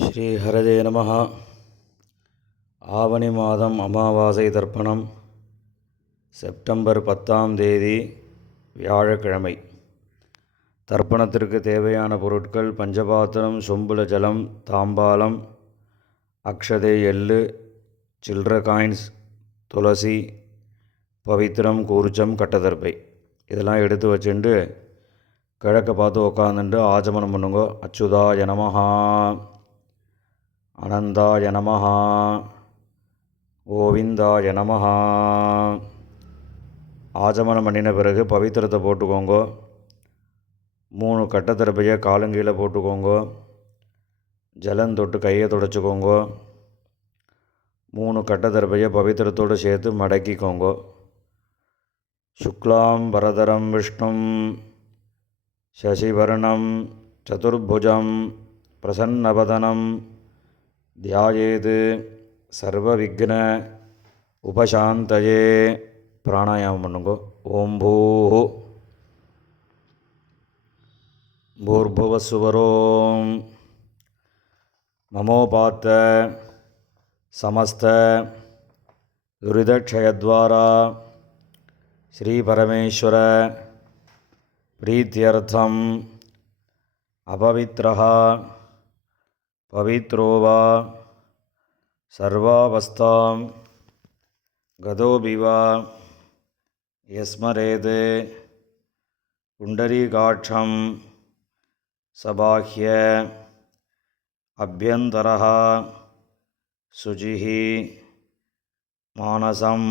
ஸ்ரீ ஹரதே நமஹ. ஆவணி மாதம் அமாவாசை தர்ப்பணம் செப்டம்பர் 10ஆம் தேதி வியாழக்கிழமை. தர்ப்பணத்திற்கு தேவையான பொருட்கள்: பஞ்சபாத்திரம், சொம்புல ஜலம், தாம்பாலம், அக்ஷதை, எள்ளு, சில்லற காயின்ஸ், துளசி, பவித்திரம், கூர்ச்சம், கட்டதர்பை. இதெல்லாம் எடுத்து வச்சுட்டு கிழக்க பார்த்து உக்காந்துட்டு ஆச்சமனம் பண்ணுங்க. அச்சுதாய நமஹா, அனந்தாய நமஹா, கோவிந்தாய நமஹா. ஆச்சமனம் பண்ணின பிறகு பவித்திரத்தை போட்டுக்கோங்க. 3 கட்டத்தரப்பையை காலங்கீழே போட்டுக்கோங்க. ஜலம் தொட்டு கையை தொடச்சிக்கோங்க. 3 கட்டத்தரப்பையை பவித்திரத்தோடு சேர்த்து மடக்கிக்கோங்க. சுக்லாம் பரதரம் விஷ்ணும் சசிவர்ணம் சதுர்புஜம் பிரசன்னவதனம் தியாயேத் சர்வவிக்ன உபசாந்தயே. பிராணாயாமம் பண்ணுங்க. ஓம் பூர்புவஸ்சுவரோம் மமோபாத்த சமஸ்த துரிதக்ஷயத்வாரா ஸ்ரீ பரமேஸ்வர பிரீத்யர்த்தம் அபவித்ரஹ பவித்ரோ வா சர்வாவஸ்தாம் கதோபிவா யஸ்மரேத் புண்டரீகாட்சம் சபாஹ்ய அப்யந்தரஹ சுஜிஹி மானசம்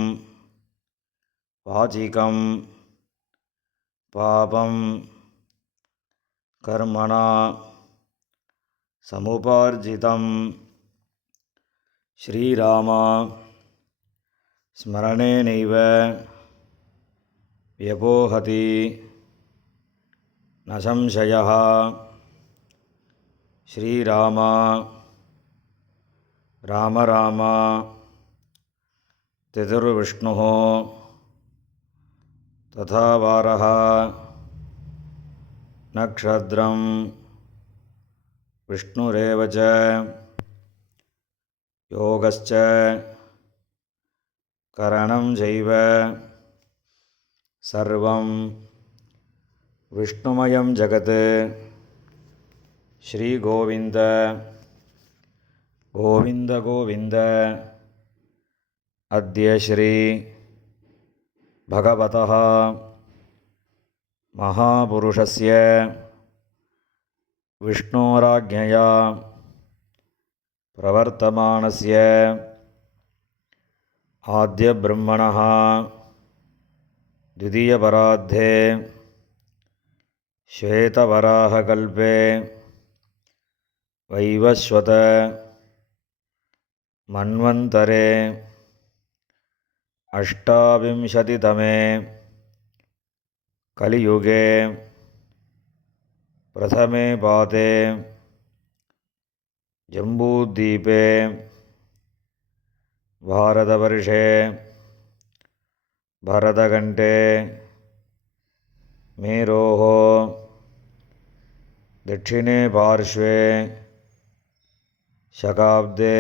வாசிகம் பாபம் கர்மணா சமுபார்ஜிதம். ஸ்ரீராமா ஸ்மரணேனைவ வ்யபோஹதி ந சம்சயः. ஸ்ரீராமா ராம ராம திதிர்விஷ்ணுः ததா வாரः நக்ஷத்ரம் விஷ்ணுரேவ ச யோகஸ்ச கரணம் சைவ சர்வம் விஷ்ணுமயம் ஜகத். ஸ்ரீ கோவிந்த கோவிந்த கோவிந்த. அத்ய ஸ்ரீ பகவதः மகாபுருஷஸ்ய விஷ்ணோராஜ்ஞயா பிரவர்த்தமானஸ்ய ஆத்யப்ரம்மணः द्वितीयपरार्धे श्वेतवराहकल्पे वैवस्वत मन्वन्तरे अष्टाविंशतितमे कलियुगे प्रथमे पादे जम्बूद्वीपे भारतवर्षे भरतखण्डे मेरोः दक्षिणे पार्श्वे शकाब्दे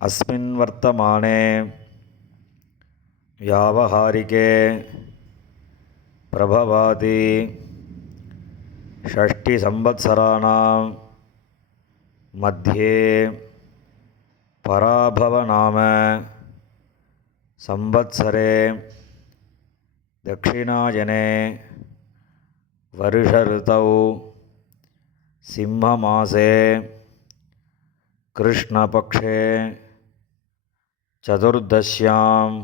अस्मिन् वर्तमाने व्यावहारिके प्रभवाति षष्टिसंवत्सराणां मध्ये पराभवनाम संवत्सरे दक्षिणायने वर्षऋतौ सिंहमासे कृष्णपक्षे चतुर्दश्याम्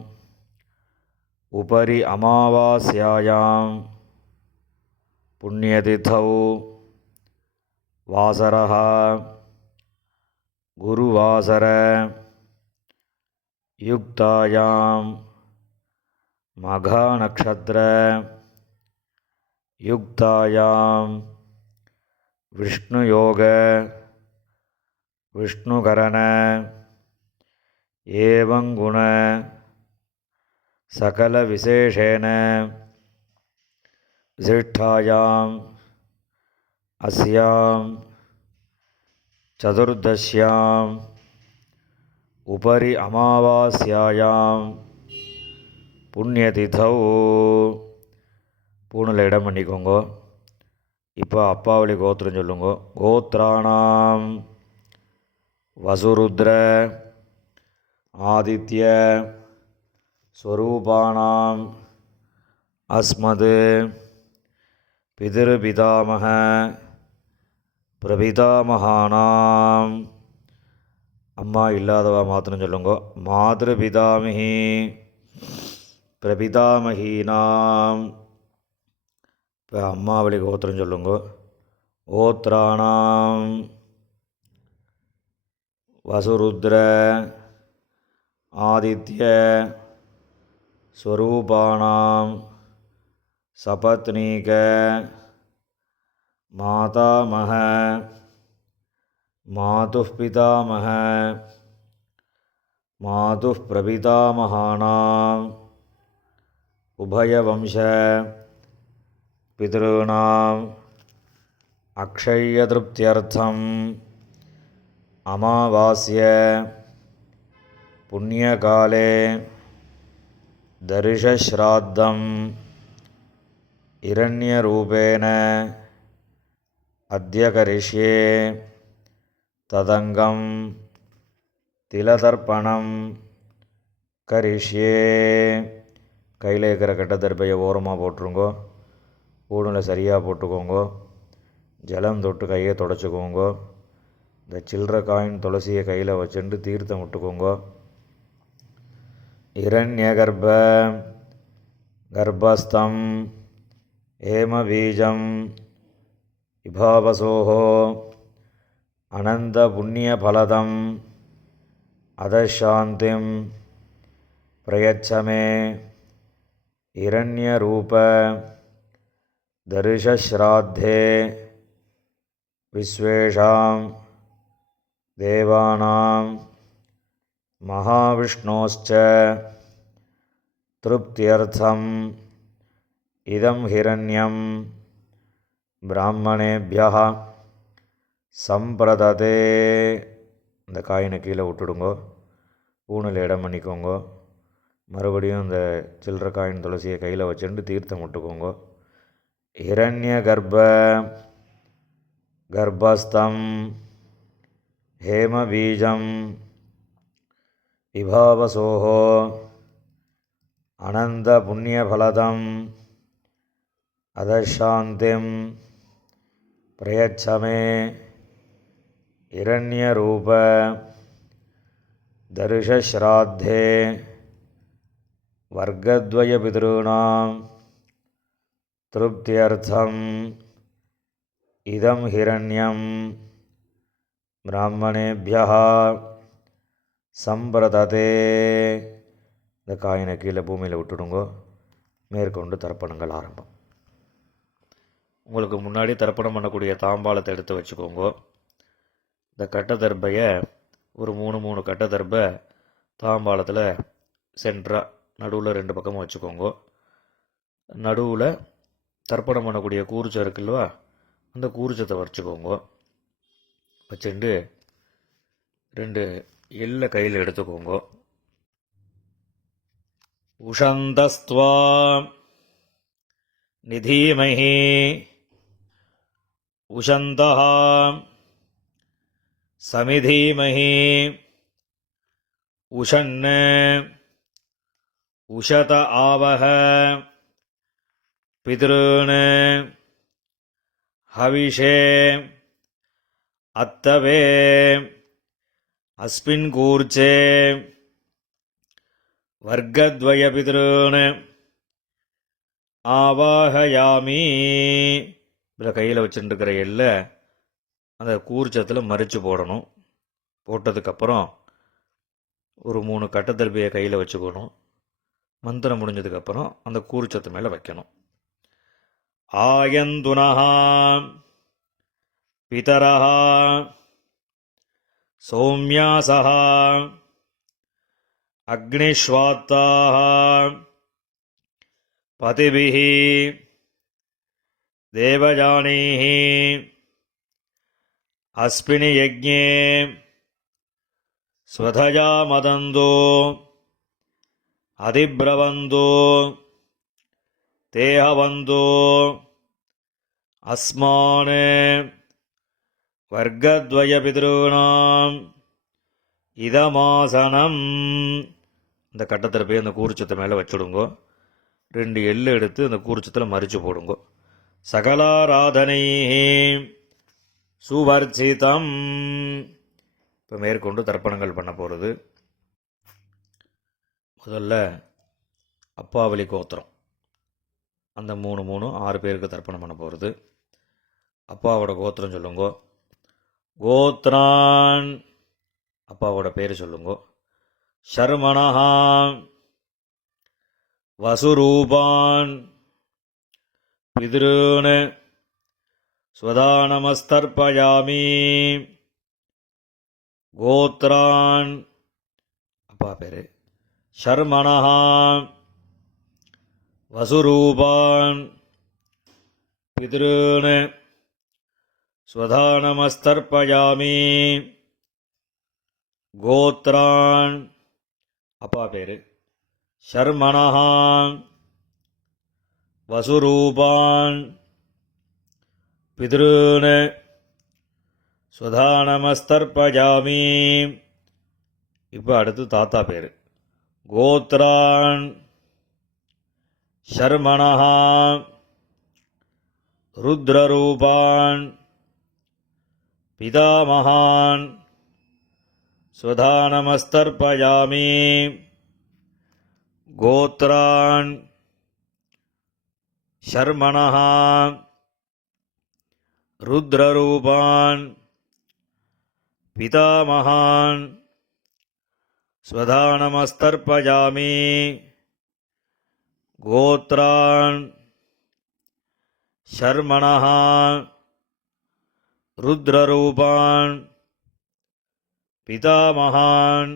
उपरि अमावास्यायां पुण्यतिथौ वासरः गुरुवासर युक्तायां मघानक्षत्र युक्तायां विष्णुयोग विष्णुकरण एवं गुण सकल विशेषेण विशिष्टायां अस्यां சதுர்தஷ்யாம் உபரி அமாவாஸ்யாயாம் புண்ணியதிதௌ. பூணில் இடம் பண்ணிக்கோங்க. இப்போ அப்பாவளி கோத்திரம் சொல்லுங்க. கோத்ராணாம் வசுருத்ர ஆதித்ய ஸ்வரூபானாம் அஸ்மது பிதிருபிதாமக பிரபிதாமகானாம். அம்மா இல்லாதவா மாத்திரம் சொல்லுங்க. மாதிருபிதாமகி பிரபிதாமகீனாம். இப்போ அம்மாவளி கோத்திரம் சொல்லுங்க. கோத்ராணாம் வசுருத்ர ஆதித்ய ஸ்வரூபானாம் சபத்னீக மாதாமக மாதுः பிதாமக மாதுः பிரபிதாமகானாம் உபயவம்ச பிதॄணாம் அக்ஷயத்ருப்த்யர்த்தம் அமாவாஸ்ய புண்ணியகாலே தரிசஸ்ராத்தம் இரண்யரூபேண அத்ய கரிஷ்யே ததங்கம் திலதர்ப்பணம் கரிஷ்யே. கையில் இருக்கிற கட்ட தர்பையை ஓரமாக போட்டுருங்கோ. பூணில் சரியாக போட்டுக்கோங்க. ஜலம் தொட்டு கையை தொடச்சிக்கோங்க. இந்த சில்லற காயின் துளசியை கையில் வச்சுட்டு தீர்த்தம் விட்டுக்கோங்க. இரண்யகர்ப்ப கர்ப்பஸ்தம் ஏமபீஜம் விபாவசோஹோ அனந்த புண்ணியபலதம் அதசாந்திம் பிரயச்சமே இரண்யரூப தரிசஸ்ராத்தே விஸ்வேஷாம் தேவானாம் மகாவிஷ்ணோஸ்ச திருப்தியர்த்தம் இதம் ஹிரண்யம் பிராமணேபியः சம்பிரததே. இந்த காயினை கீழே விட்டுடுங்கோ. பூணில் இடம் பண்ணிக்கோங்க. மறுபடியும் இந்த சில்லற காயின் துளசியை கையில் வச்சுட்டு தீர்த்தம் விட்டுக்கோங்க. ஹிரண்ய கர்ப்பஸ்தம் ஹேமபீஜம் விபாவசோஹோ அனந்த புண்ணியபலதம் அதசாந்திம் பிரயச்சமே இரண்யரூப தரிசஸ்ராத்தே வர்க்கத்வய பிதॄணாம் திருப்தியர்த்தம் இதம் ஹிரண்யம் பிராமணேபியः சம்பிரததே. இந்த காயினை கீழே பூமியில் விட்டுடுங்கோ. மேற்கொண்டு தர்ப்பணங்கள் ஆரம்பம். உங்களுக்கு முன்னாடி தர்ப்பணம் பண்ணக்கூடிய தாம்பாளத்தை எடுத்து வச்சுக்கோங்க. இந்த கட்ட தர்பையை ஒரு 3 கட்ட தர்பை தாம்பாளத்தில் சென்டராக நடுவில் 2 பக்கமும் வச்சுக்கோங்க. நடுவில் தர்ப்பணம் பண்ணக்கூடிய கூர்ச்சம் இருக்குல்வா, அந்த கூர்ச்சத்தை வச்சுக்கோங்க. வச்சுட்டு 2 எள்ளை கையில் எடுத்துக்கோங்க. உஷந்தஸ்த்வா நிதீமஹி உஷந்தஹ சமிதீமஹி உஷன்ன உஷத ஆவஹ பித்ருன் ஹவிஷே அத்தவே அஸ்மின் கூர்ச்சே வர்க்கத்வய பித்ருன் ஆவாஹயாமி. இதில் கையில் வச்சுட்டுருக்கிற எல்லை அந்த கூர்ச்சத்தில் மறித்து போடணும். போட்டதுக்கப்புறம் ஒரு 3 கட்ட தர்பையை கையில் வச்சுக்கணும். மந்திரம் முடிஞ்சதுக்கப்புறம் அந்த கூர்ச்சத்து மேலே வைக்கணும். ஆயந்துனஹா பிதரஹா சௌமியாசஹா அக்னிஷ்வாத்தாஹ பதிபிஹி தேவஜானீஹி அஸ்வினி யஜ்ஞே ஸ்வதயா மதந்தோ அதிப்ரவந்தோ தேஹவந்தோ அஸ்மான் வர்க்கத்வய பித்ருணாம் இதமாசனம். இந்த கட்டத்தில் போய் அந்த கூர்ச்சத்தை மேலே வச்சுடுங்கோ. 2 எள்ளு எடுத்து அந்த கூர்ச்சத்தில் மறித்து போடுங்கோ. சகலாராதனை சுவர்ச்சிதம். இப்போ மேற்கொண்டு தர்ப்பணங்கள் பண்ண போகிறது. முதல்ல அப்பாவளி கோத்திரம், அந்த 6 பேருக்கு தர்ப்பணம் பண்ண போகிறது. அப்பாவோட கோத்திரம் சொல்லுங்கோ. கோத்ரான், அப்பாவோட பேர் சொல்லுங்கோ. ஷர்மணஹா வசுரூபான் பித்ருன் ஸ்வதானமஸ்தர்ப்பயாமி. கோத்ரான், அப்பா பேர். ஷர்மணஹா வசுரூபான் பித்ருன் ஸ்வதானமஸ்தர்ப்பயாமி. கோத்ரான், அப்பா பேர். ஷர்மணஹா வசுரூபான் பித்ருன் ஸ்வதானமஸ்தர்ப்பயாமி. இப்போ அடுத்து தாத்தா பேர். கோத்ரான் ஷர்மணஹா ருத்ரரூபான் பிதாமகான் ஸ்வதானமஸ்தர்ப்பயாமி. கோத்ரான் ஷர்மணஹா ருத்ரரூபான் பிதாமகான் ஸ்வதானமஸ்தர்ப்பயாமி. கோத்ரான் ஷர்மணஹா ருத்ரரூபான் பிதாமகான்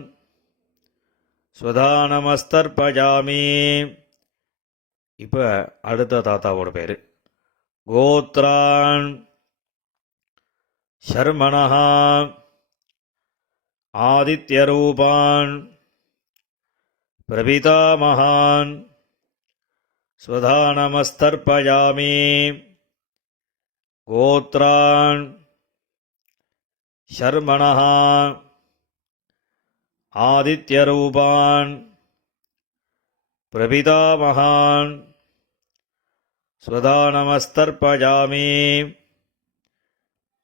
ஸ்வதானமஸ்தர்ப்பயாமி. இப்போ அடுத்த தாத்தாவோட பேர். கோத்ரான் ஷர்மணஹா ஆதித்யரூபான் பிரபிதாமகான் ஸ்வதானமஸ்தர்ப்பயாமி. கோத்ரான் ஷர்மணஹா ஆதித்யரூபான் பிரபிதாமகான் ஸ்வதானமஸ்தர்ப்பயாமி.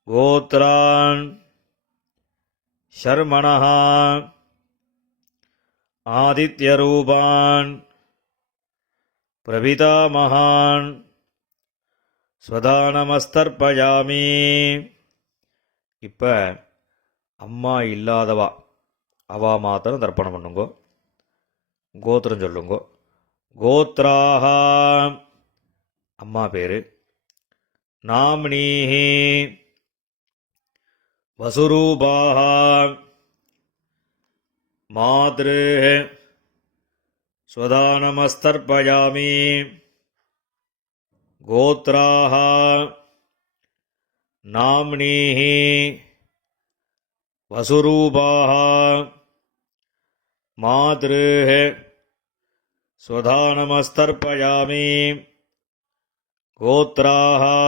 கோத்ரான் ஷர்மணஹா ஆதித்யரூபான் பிரபிதாமகான் ஸ்வதானமஸ்தர்ப்பயாமி. இப்போ அம்மா இல்லாதவா அவா மாத்திரம் தர்ப்பணம் பண்ணுங்கோ. கோத்திரம் சொல்லுங்கோ. கோத்ராஹா, அம்மா பேர். நாம்னீஹி வசுரூபாஹா மாத்ருஹ் ஸ்வதானமஸ்தர்ப்பயாமி. கோத்ராஹா நாம்னீஹி வசுரூபாஹா மாத்ருஹ் ஸ்வதானமஸ்தர்ப்பயாமி. கோத்ராஹா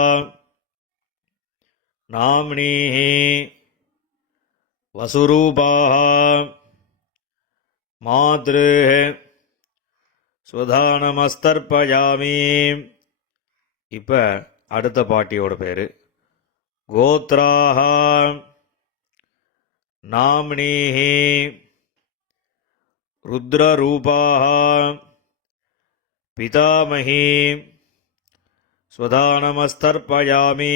நாம்னீஹி வசுரூபாஹா மாத்ருஹ் ஸ்வதானமஸ்தர்ப்பயாமி. இப்போ அடுத்த பாட்டியோட பேர். கோத்ராஹா நாம்னீஹி ருத்ரரூபாஹா பிதாமகி ஸ்வதானமஸ்தர்ப்பயாமி.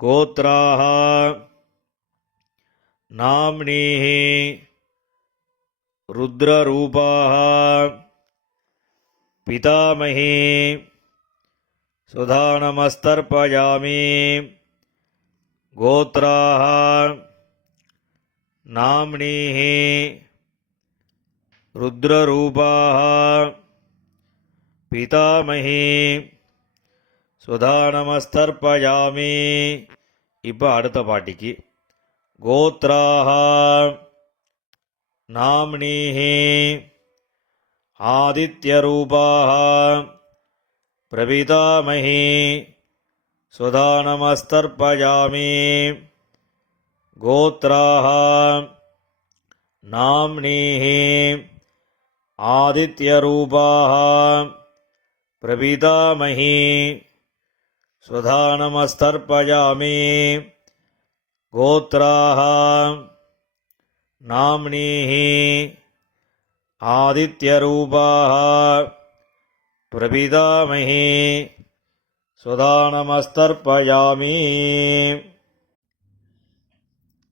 கோத்ராஹா நாம்னீஹி ருத்ரரூபாஹா பிதாமகி ஸ்வதானமஸ்தர்ப்பயாமி. கோத்ராஹா நாம்னீஹி ருத்ரரூபாஹா பிதாமகி ஸ்வதானமஸ்தர்ப்பயாமி. இப்போ அடுத்த பாட்டிக்கு கோத்ராஹ நாம்னீஹி ஆதித்யரூபாஹ பிரபிதாமஹி சுதானமஸ்தர்ப்பயாமி கோத்ராஹ நாம்னீஹி ஆதித்யரூபாஹ பிரபிதாமஹி சுதானமஸ்தர்ப்பயாமி கோத்ராஹ நாம்னீஹி ஆதித்யரூபாஹ பிரபிதாமஹி சுதானமஸ்தர்ப்பயாமி.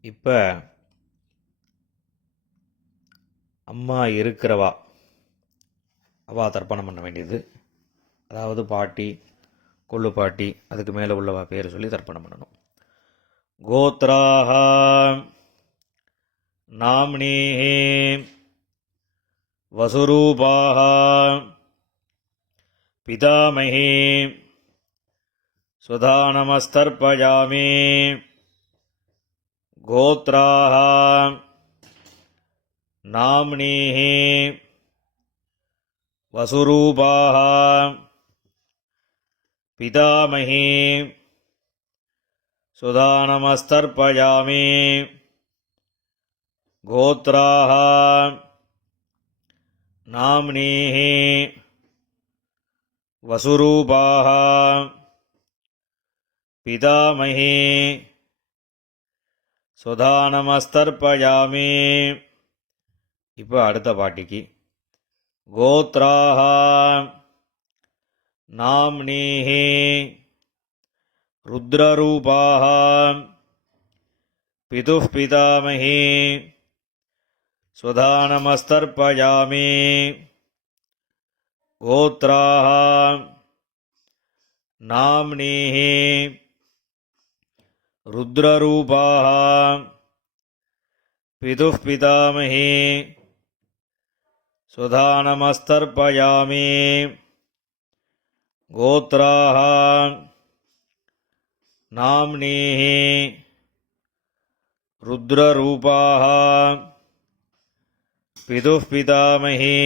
இப்போ அம்மா இருக்கிறவா அவா தர்ப்பணம் பண்ண வேண்டியது. அதாவது பாட்டி, கொள்ளு பாட்டி, அதுக்கு மேலே உள்ளவா பேர் சொல்லி தர்ப்பணம் பண்ணணும். கோத்ராஹ நாம்னீஹி வசுரூபாஹ பிதாமஹி சுதானமஸ்தர்ப்பயாமி கோத்ராஹ நாம்னீஹி வசுரூபாஹ பிதாமஹி சுதானமஸ்தர்ப்பயாமி கோத்ராஹ நாம்னீஹி வசுரூபாஹ பிதாமஹி சுதானமஸ்தர்ப்பயாமி. இப்போ அடுத்த பாட்டிக்கு கோத்ராஹ நாம்னீஹி ருத்ரரூபாஹ பிதுः பிதாமஹி சுதானமஸ்தர்ப்பயாமி கோத்ராஹ நாம்னீஹி ருத்ரரூபாஹ பிதுः பிதாமஹி சுதானமஸ்தர்ப்பயாமி கோத்ராஹ நாம்னீஹி ருத்ரரூபாஹ பிதுः பிதாமஹி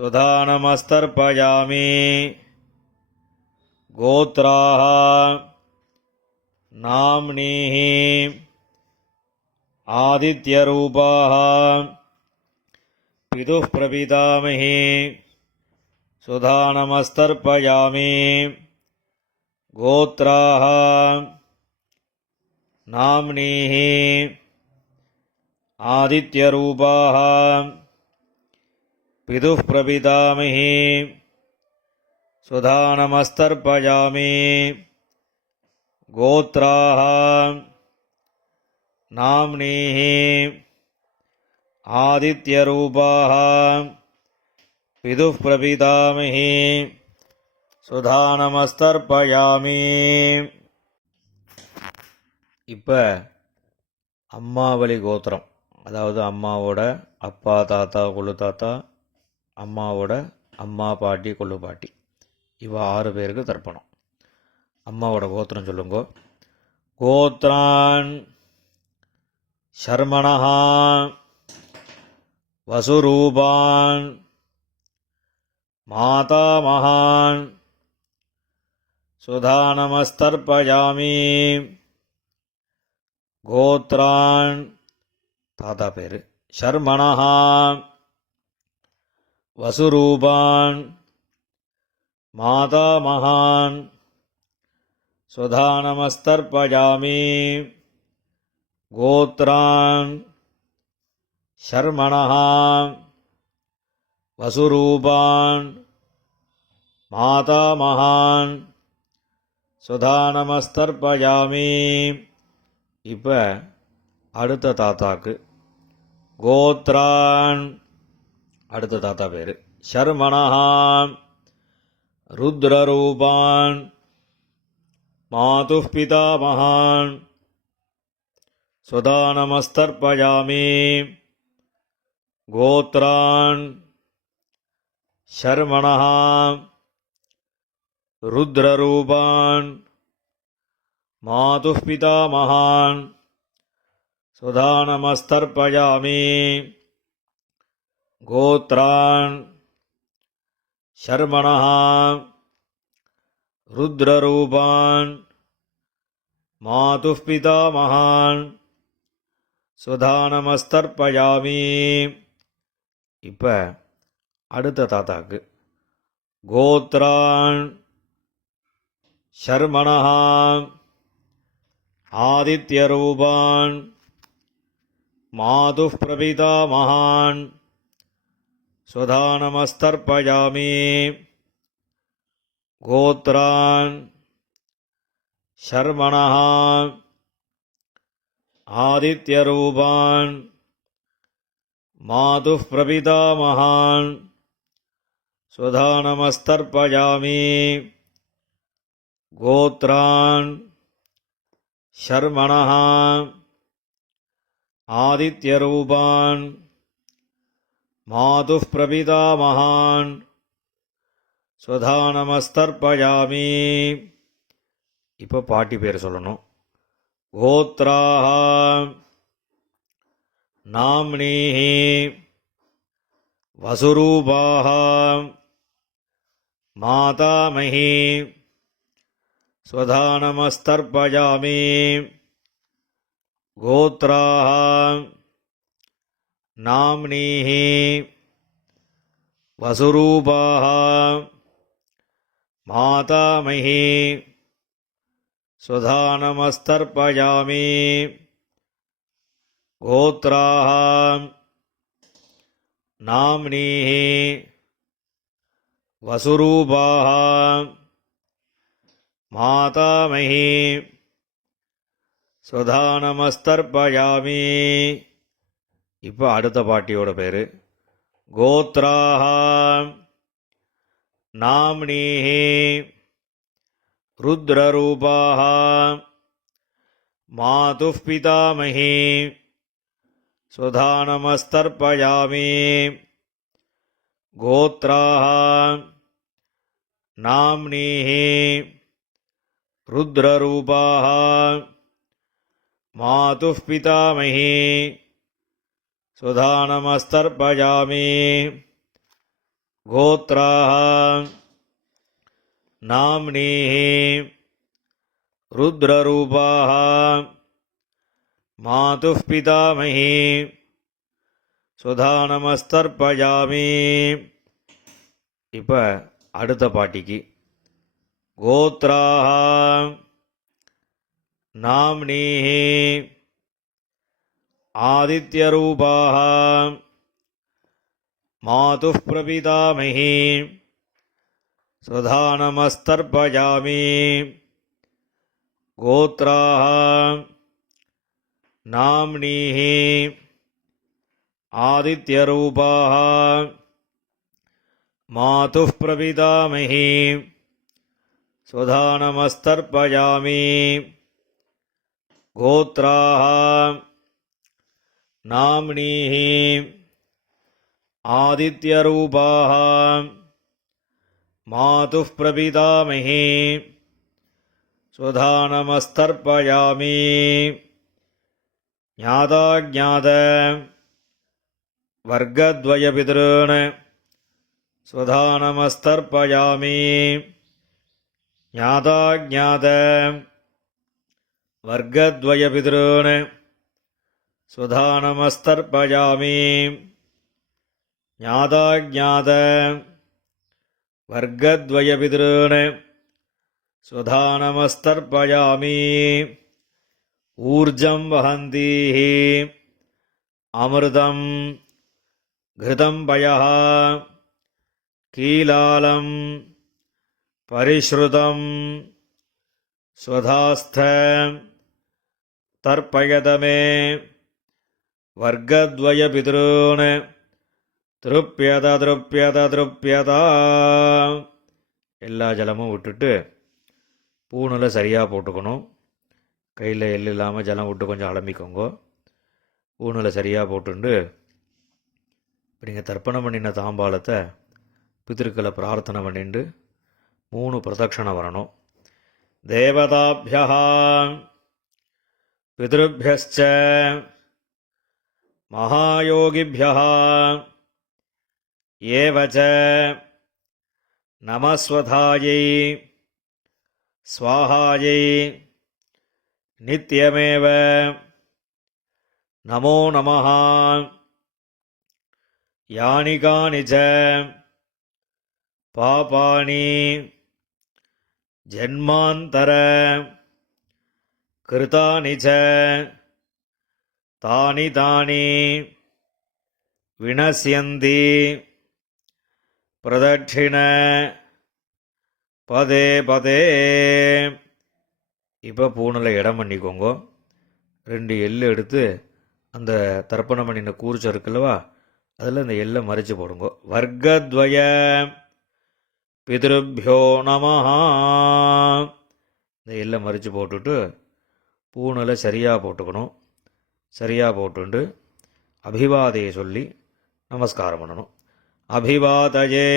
சுதானமஸ்தர்ப்பயாமி கோத்ராஹ நாம்னீஹி ஆதித்யரூபாஹ பிதுः பிரபிதாமஹி சுதானமஸ்தர்ப்பயாமி கோத்ராஹ நாம்னீஹி ஆதித்யரூபாஹ பிதுः பிரபிதாமஹி சுதானமஸ்தர்ப்பயாமி கோத்ராஹ நாம்னீஹி ஆதித்யரூபாஹ பிதுः பிரபிதாமஹி சுதானமஸ்தர்ப்பயாமி. இப்போ அம்மாவளி கோத்திரம், அதாவது அம்மாவோட அப்பா, தாத்தா, கொள்ளு தாத்தா, அம்மாவோட அம்மா, பாட்டி, கொள்ளு பாட்டி, இவ 6 பேருக்கு தர்ப்பணம். அம்மாவோட கோத்திரம் சொல்லுங்க. கோத்ரான் சர்மணஹ வசுரூபான் மாதாமகான் சுதானமஸ்தர்ப்பயாமி கோத்ரான், தாத்தா பேர், சர்மணஹ வசுரூபான் மாதாமகான் சுதானமஸ்தர்ப்பயாமி கோத்ரான் சர்மணஹ வசுரூபான் மாதாமகான் சுதானமஸ்தர்ப்பயாமி. இப்போ அடுத்த தாத்தாக்கு கோத்ரான், அடுத்த தாத்தா பேர், சர்மணஹ ருத்ரரூபான் மாதுः பிதாமகான் சுதானமஸ்தர்ப்பயாமி கோத்ரான் சர்மணஹ ருத்ரரூபான் मातुः पितामहान् स्वधा नमस्तर्पयामि गोत्रान् शर्मणः रुद्ररूपान् मातुः पितामहान् स्वधा नमस्तर्पयामि. இப்போ அடுத்த தாத்தாக்கு கோத்ரான் शर्मणः आदित्यरूपान् मातुः प्रपितामहान् स्वधा नमस्तर्पयामि गोत्रान् शर्मणः आदित्यरूपान् मातुः प्रपितामहान् स्वधा नमस्तर्पयामि गोत्रान् शर्मणः आदित्यरूपान् मातुः प्रपितामहान् स्वधा नमस्तर्पयामि. இப்போ பாட்டி பேர் சொல்லணும். கோத்ராः नाम्नीः वसुरूपाः मातामही स्वधा नमस्तर्पयामि गोत्राः नाम्नीः वसुरूपाः मातामही स्वधा नमस्तर्पयामि गोत्राः नाम्नीः वसुरूपाः मातामही स्वधा नमस्तर्पयामि. இப்போ அடுத்த பாட்டியோட பேர் கோத்ராः नाम्नीः रुद्ररूपाः मातुः पितामही स्वधा नमस्तर्पयामि गोत्राः नाम्नीः रुद्ररूपाः मातुः पितामही स्वधा नमस्तर्पयामि गोत्राः नाम्नीः रुद्ररूपाः मातुः पितामही स्वधा नमस्तर्पयामि. இப்போ அடுத்த பாட்டிக்கு கோத்ராः नाम्नीः आदित्यरूपाः मातुः प्रपितामही स्वधा नमस्तर्पयामि गोत्राः नाम्नीः आदित्यरूपाः मातुः प्रपितामही स्वधा नमस्तर्पयामि गोत्राः नाम्नीः आदित्यरूपाः मातुः प्रपितामही स्वधा नमस्तर्पयामि. ज्ञाताज्ञात वर्गद्वयपितॄन् स्वधा नमस्तर्पयामि ज्ञाताज्ञात वर्गद्वयपितॄन् स्वधा नमस्तर्पयामि ज्ञाताज्ञात वर्गद्वयपितॄन् स्वधा नमस्तर्पयामि. ऊर्जं वहन्तीः अमृतं घृतं पयः कीलालं परिश्रुतं स्वधास्थ तर्पयत मे वर्गद्वयपितॄन् திருப்பியத திருப்பியத திருப்பியதா. எல்லா ஜலமும் விட்டுட்டு பூணில் சரியாக போட்டுக்கணும். கையில் எள் இல்லாமல் ஜலம் விட்டு கொஞ்சம் அலம்பிக்கோங்க. பூணில் சரியாக போட்டுண்டு இப்போ நீங்கள் தர்ப்பணம் பண்ணின தாம்பாளத்தை பித்திருக்களை பிரார்த்தனை பண்ணிட்டு 3 பிரதட்சணை வரணும். தேவதாभ्यः பித்ருभ्यश्च மகாயோகிभ्यः ஏவ ச நமஸ்வதாயை ஸ்வாஹாயை நித்யமேவ நமோ நமः. யானி கானி ச பாபானி ஜன்மாந்தர கிருதானி ச தானி தானி வினஸ்யந்தி பிரதட்சிண பதே பதே. இப்போ பூணில் இடம் பண்ணிக்கோங்க. 2 எள்ளு எடுத்து அந்த தர்ப்பணம் பண்ணின கூர்ச்சம் இருக்குல்லவா, அதில் இந்த எள்ளை மறைச்சு போடுங்க. வர்க்கத்வய பிதృభ్యோ நமஹ. இந்த எள்ளை மறைச்சு போட்டுட்டு பூணில் சரியாக போட்டுக்கணும். சரியாக போட்டுண்டு அபிவாதையை சொல்லி நமஸ்காரம் பண்ணணும். அபிவாதயே.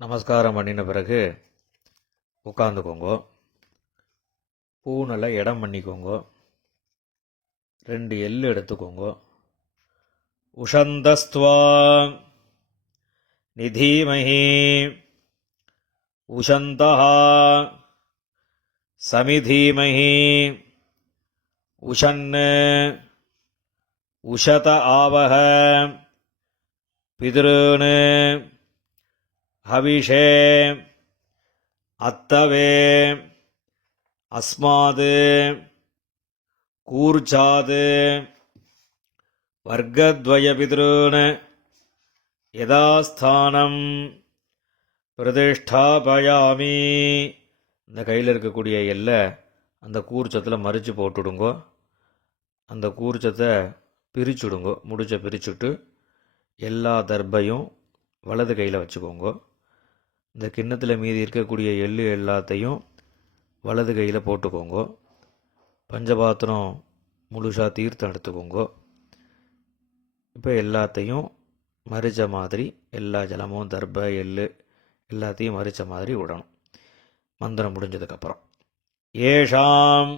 நமஸ்காரம் பண்ணின பிறகு உட்காந்துக்கோங்க. பூனில் இடம் பண்ணிக்கோங்க. 2 எள்ளு எடுத்துக்கோங்க. உஷந்தஸ்துவா நிதீமஹி உஷந்தஹ சமிதீமஹி உஷன் உஷத ஆவஹ பிதॄன் ஹவிஷே அத்தவே அஸ்மாத் கூர்ச்சாத் வர்க்கத்வய பிதॄன் யதாஸ்தானம் பிரதிஷ்டாபயாமி. இந்த கையில் இருக்கக்கூடிய எல்லை அந்த கூர்ச்சத்தில் மறித்து போட்டுடுங்கோ. அந்த கூர்ச்சத்தை பிரிச்சுடுங்கோ. முடிச்ச பிரிச்சுட்டு எல்லா தர்பையும் வலது கையில் வச்சுக்கோங்க. இந்த கிண்ணத்தில் மீதி இருக்கக்கூடிய எள்ளு எல்லாத்தையும் வலது கையில் போட்டுக்கோங்க. பஞ்சபாத்திரம் முழுசாக தீர்த்தம் எடுத்துக்கோங்க. இப்போ எல்லாத்தையும் மறிச்ச மாதிரி எல்லா ஜலமும் தர்பை எள்ளு எல்லாத்தையும் மறிச்ச மாதிரி விடணும். மந்திரம் முடிஞ்சதுக்கப்புறம் ஏஷாம்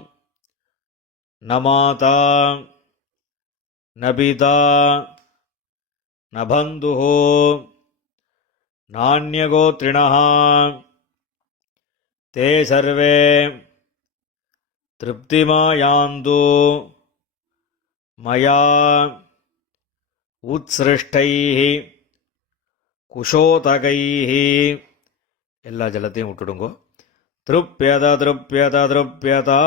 நமாதா நபிதா நபந்துஹோ நான்யகோத்ரிணः தே சர்வே திருப்திமாயாந்து மயா உத்ஸ்ருஷ்டைः குஷோதகைः. எல்லா ஜலத்தையும் விட்டுடுங்கோ. திருப்யத திருப்யத திருப்யதா.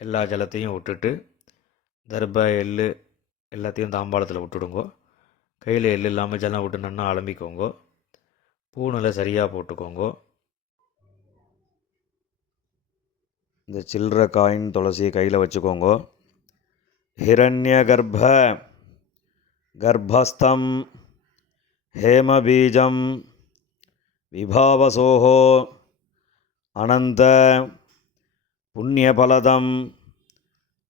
எல்லா ஜலத்தையும் விட்டுட்டு தர்ப எள்ளு எல்லாத்தையும் தாம்பாளத்தில் விட்டுடுங்கோ. கையில் எள்ளு இல்லாமல் ஜலம் விட்டு நன்னா அலம்பிக்கோங்கோ. பூணில் சரியாக போட்டுக்கோங்கோ. இந்த சில்லற காயின் துளசியை கையில் வச்சுக்கோங்கோ. ஹிரண்ய கர்ப்ப கர்ப்பஸ்தம் ஹேமபீஜம் விபாவசோஹோ அனந்த புண்ணியபலதம்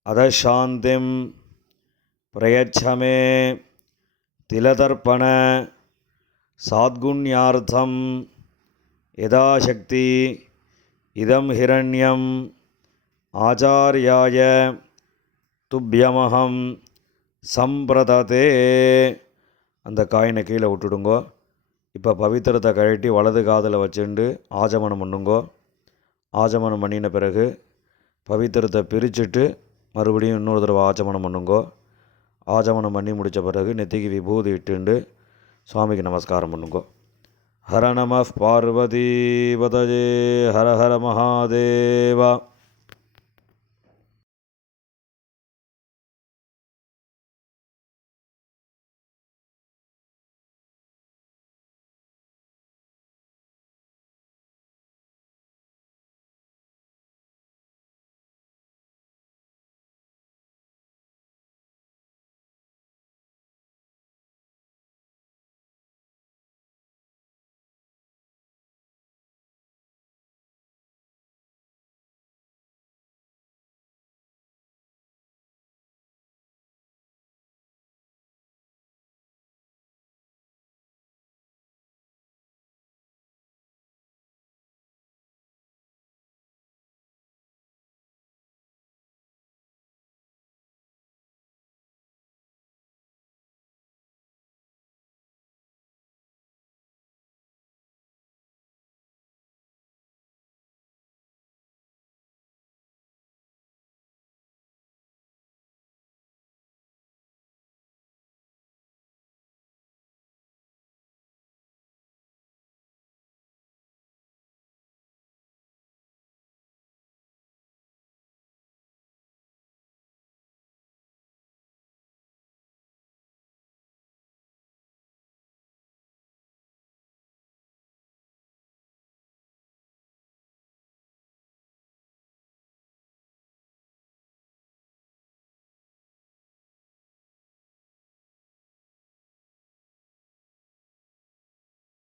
அதசாந்திம் பிரயச்சமே திலதர்ப்பண சாத்குண்யார்த்தம் யதாசக்தி இதம் ஹிரண்யம் ஆச்சார்யாய துப்யமஹம் சம்பிரததே. அந்த காயினை கீழே விட்டுடுங்கோ. இப்போ பவித்திரத்தை கழட்டி வலது காதில் வச்சுண்டு ஆஜமனம் பண்ணுங்கோ. ஆஜமனம் பண்ணின பிறகு பவித்திரத்தை பிரிச்சுட்டு மறுபடியும் இன்னொரு தடவை ஆச்சமனம் பண்ணுங்கோ. ஆச்சமனம் பண்ணி முடித்த பிறகு நெத்திக்கு விபூதி இட்டுண்டு சுவாமிக்கு நமஸ்காரம் பண்ணுங்கோ. ஹர நம பார்வதி பதஜே ஹர ஹர மகாதேவா.